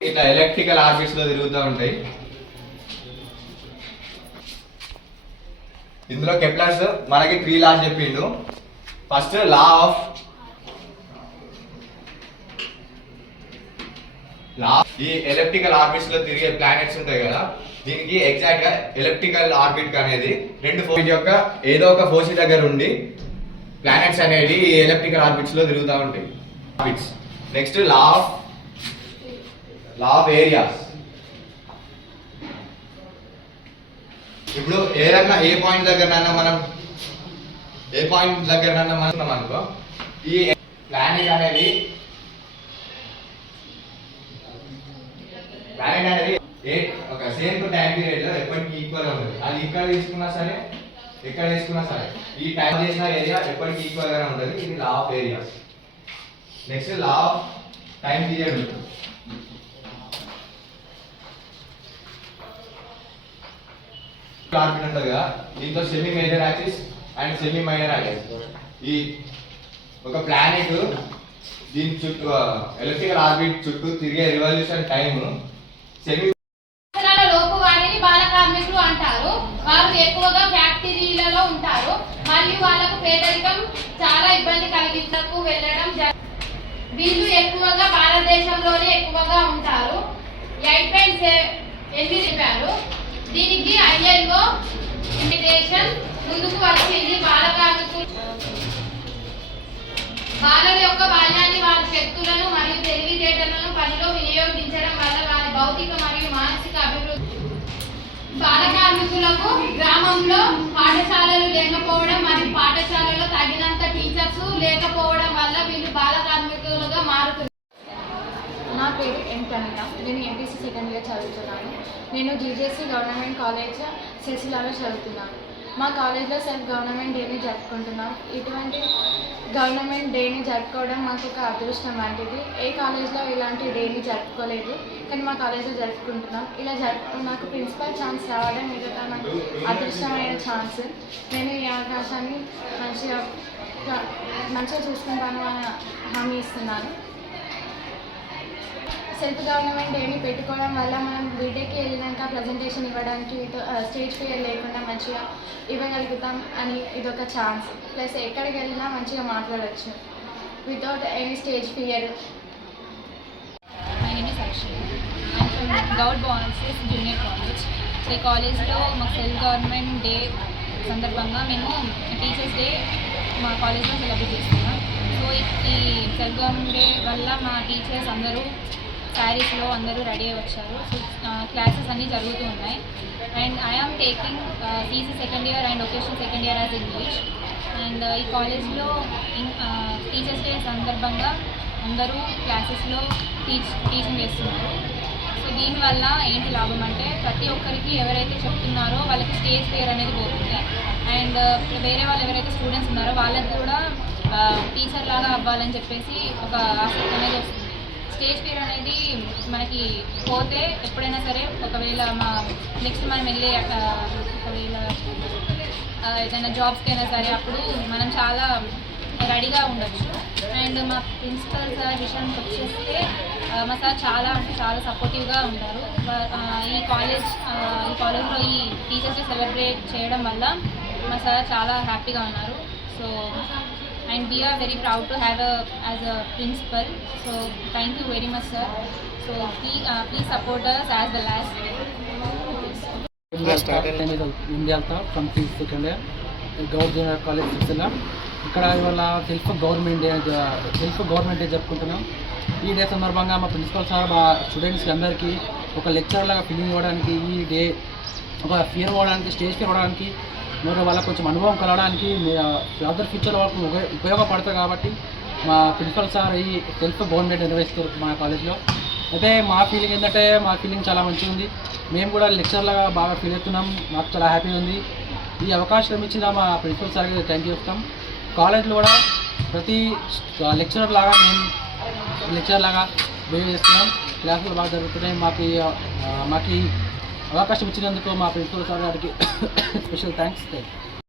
ఇట్లా ఎలక్ట్రికల్ ఆఫీస్లో తిరుగుతూ ఉంటాయి. ఇందులో కెప్లాస్ మనకి త్రీ లాస్ చెప్పిండు. ఫస్ట్ లా ఆఫ్ ఈ ఎలక్ట్రికల్ ఆర్బిట్స్లో తిరిగే ప్లానెట్స్ ఉంటాయి కదా దీనికి ఎగ్జాక్ట్గా ఎలక్ట్రికల్ ఆర్బిట్ అనేది రెండు ఫోర్స్ యొక్క ఏదో ఒక ఫోర్స్ దగ్గర ఉండి ప్లానెట్స్ అనేది ఈ ఎలక్ట్రికల్ ఆర్బిట్స్లో తిరుగుతూ ఉంటాయి. Orbits next law of law of areas ఇప్పుడు ఏదన్నా ఏ పాయింట్ దగ్గరనన్నా మనం ఏ పాయింట్ దగ్గరనన్నా మనం అనుకో ఈ ప్లానెట్ అనేది ప్లానెట్ అనేది ఏ ఒక సేమ్ టైం పీరియడ్లో ఎప్పటికీ ఈక్వల్ ఉంటుంది అది ఇక్కడ తీసుకున్నా సరే ఎక్కడ తీసుకున్నా సరే ఈ టైం చేసిన ఏరియా ఎప్పటికీ ఈక్వల్ గానే ఉంటుంది. ఇది law of areas next law of time period ఉంటుంది కదా. దీంతో semi major axis and semi minor axis ఈ ఒక ప్లానెట్ దీని చుట్టూ ఎలక్ట్రికల్ ఆర్బిట్ చుట్టూ తిరిగే రివల్యూషన్ టైం లోపు వారిని బాల కార్మికులు అంటారు. వారు ఎక్కువగా ఫ్యాక్టరీలలో ఉంటారు. మరియు వాళ్ళకు పేదరికం చాలా ఇబ్బంది కలిగించకు వెళ్ళడం జ- వీళ్ళు ఎక్కువగా భారతదేశంలోనే ఎక్కువగా ఉంటారు. ఎయిట్ పాయింట్ ఎన్ని చెప్పారు? దీనికి ఐఎల్ఓ ఇన్విటేషన్ ముందుకు వచ్చింది బాల కార్మికులు బాలల యొక్క బాల్యాన్ని వారి శక్తులను మరియు తెలివితేటలను పనిలో వినియోగించడం వల్ల వారి భౌతిక మరియు మానసిక అభివృద్ధి. బాల కార్మికులకు గ్రామంలో పాఠశాలలు లేకపోవడం మరియు పాఠశాలలో తగినంత టీచర్స్ లేకపోవడం వల్ల వీళ్ళు బాల కార్మికులుగా మారుతున్నారు. నా పేరు ఎం నేను ఎంపీసీ సెకండ్ ఇయర్ చదువుతున్నాను. నేను జీజేసీ గవర్నమెంట్ కాలేజ్ సెసిలాలో చదువుతున్నాను. మా కాలేజ్లో సెల్ఫ్ గవర్నమెంట్ డేని జరుపుకుంటున్నాం. ఇటువంటి గవర్నమెంట్ డేని జరుపుకోవడం మాకు ఒక అదృష్టం లాంటిది. ఏ కాలేజ్లో ఇలాంటి డేని జరుపుకోలేదు కానీ మా కాలేజ్లో జరుపుకుంటున్నాం. ఇలా జరుపు నాకు ప్రిన్సిపల్ ఛాన్స్ రావడం ఇది నాకు అదృష్టమైన ఛాన్స్. నేను ఈ అవకాశాన్ని మంచిగా మంచిగా చూసుకుంటాను అని హామీ ఇస్తున్నాను. సెల్ఫ్ గవర్నమెంట్ డేని పెట్టుకోవడం వల్ల మనం బీటెక్కి వెళ్ళినాక ప్రజెంటేషన్ ఇవ్వడానికి స్టేజ్ ఫియర్ లేకుండా మంచిగా ఇవ్వగలుగుతాం అని ఇదొక ఛాన్స్ ప్లస్ ఎక్కడికి వెళ్ళినా మంచిగా మాట్లాడవచ్చు without any stage fear my name is Goud బాన్సెస్ junior college so ఈ కాలేజ్లో మాకు సెల్ఫ్ గవర్నమెంట్ డే సందర్భంగా మేము టీచర్స్ డే మా కాలేజ్లో సెలబ్రేట్ చేస్తున్నాం. సో ఈ- ఈ సెల్ఫ్ గవర్నమెంట్ డే వల్ల మా టీచర్స్ అందరూ శారీస్లో అందరూ రెడీ అయ్యి వచ్చారు. సో క్లాసెస్ అన్నీ జరుగుతూ ఉన్నాయి. And I am taking CC second year and vocation second year as English and ఈ కాలేజ్లో టీచర్స్ డే సందర్భంగా అందరూ క్లాసెస్లో టీచ్ టీచింగ్ చేస్తున్నారు. సో దీనివల్ల ఏంటి లాభం అంటే ప్రతి ఒక్కరికి ఎవరైతే చెప్తున్నారో వాళ్ళకి స్టేజ్ ఫియర్ అనేది పోతుంది. అండ్ వేరే వాళ్ళు ఎవరైతే స్టూడెంట్స్ ఉన్నారో వాళ్ళకి కూడా టీచర్ లాగా అవ్వాలని చెప్పేసి ఒక ఆసక్తి అనేది వస్తుంది. స్టేజ్ ఫియర్ అనేది మనకి పోతే ఎప్పుడైనా సరే ఒకవేళ మా నెక్స్ట్ మనం వెళ్ళే ఒకవేళ ఏదైనా జాబ్స్కి అయినా సరే అప్పుడు మనం చాలా రెడీగా ఉండొచ్చు. అండ్ మా ప్రిన్సిపల్ సార్ విషయానికి వచ్చేస్తే మా సార్ చాలా అంటే చాలా సపోర్టివ్గా ఉంటారు. ఈ కాలేజ్ ఈ కాలేజ్లో ఈ టీచర్స్ సెలబ్రేట్ చేయడం వల్ల మా సార్ చాలా హ్యాపీగా ఉన్నారు. So and we are very proud to have as a principal so thank you very much sir so please please support us as well as ఇండియాతో from fees second year Goud junior college Sircilla ఇక్కడ ఇవాళ self government day self government day జరుపుకుంటున్నాం. ఈ day సందర్భంగా మా principal sir మా స్టూడెంట్స్కి అందరికీ ఒక లెక్చర్ లాగా ఫీలింగ్ ఇవ్వడానికి ఈ డే ఒక ఫియర్ అవ్వడానికి స్టేజ్ ఫియర్ అవ్వడానికి మీరు వాళ్ళకి కొంచెం అనుభవం కలగడానికి అదర్ ఫ్యూచర్ వాళ్ళకు ఉపయోగ- కాబట్టి మా ప్రిన్సిపల్ సార్ ఈ సెల్ఫ్ గవర్నమెంట్ నిర్వహిస్తారు మా కాలేజ్లో అయితే మా ఫీలింగ్ ఏంటంటే మా ఫీలింగ్ చాలా మంచిగా ఉంది. మేము కూడా లెక్చర్లాగా బాగా ఫీల్ అవుతున్నాం మాకు చాలా హ్యాపీగా ఉంది. ఈ అవకాశం ఇచ్చిన మా ప్రిన్సిపల్ సార్కి థ్యాంక్ యూ చెప్తాం. కాలేజ్లో కూడా ప్రతి లెక్చరర్ లాగా మేము లెక్చర్ లాగా బిహేవ్ చేస్తున్నాం. క్లాసులు బాగా జరుగుతున్నాయి. మాకు మాకు అవకాశం ఇచ్చినందుకు మా ప్రిన్సిపల్ సార్ గారికి స్పెషల్ థ్యాంక్స్